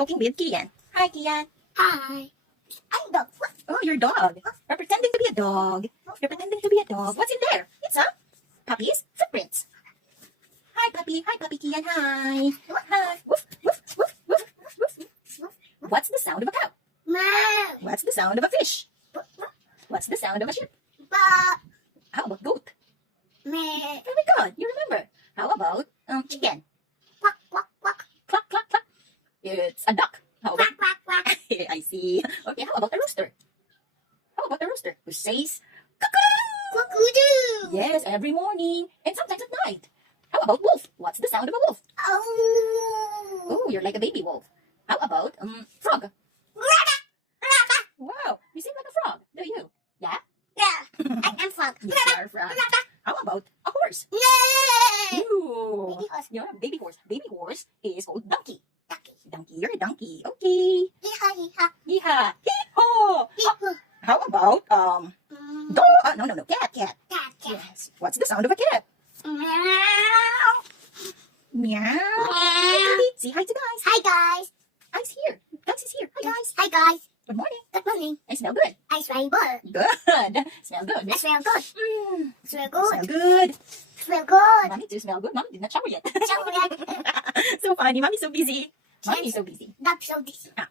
talking with Kian. Hi, Kian. Hi. I'm dog. Oh, your dog. You're pretending to be a dog. You're pretending to be a dog. What's in there? It's a puppy's footprints. Hi, puppy. Hi, puppy Kian. Hi. Hi. Woof, woof, woof, woof, woof. What's the sound of a cow? Meow. What's the sound of a fish? What's the sound of a sheep? Ba. How about goat? Meow. Very good. You remember. How about chicken? Quack, quack, quack. Cluck, cluck, cluck. It's a duck. How about... Quack, quack, quack. I see. Okay, how about a rooster? How about a rooster who says, Cock-a-doo. yes, every morning and sometimes at night? How about wolf? What's the sound of a wolf? Oh. Oh, you're like a baby wolf. How about frog? Raka, raka. Wow, you seem like a frog, do you? Yeah? Yeah. I am frog. Yes, you're a frog. How about a horse? Yay. Ooh, Baby horse. you're a baby horse. Baby horse is called donkey. Ducky. Donkey, you're a donkey. Okay. Hee-haw, hee-haw. Yeehaw. Hee-haw. Hee-haw. How about dog? No, cat. Cat, cat. Yes. What's the sound of a cat? Meow. Meow. Meow. Say hi to guys. Hi, guys. Guys here. Guys is here. Hi guys. Hi, guys. Good morning. Good morning. I smell good. I smell good. Good. Smell good. I smell good. Smell good. Smell good. Smell good. Mommy do smell good. Mommy did not shower yet. Shower yet. So funny. Mommy's so busy. Mommy's so busy. Dog so busy. Ah.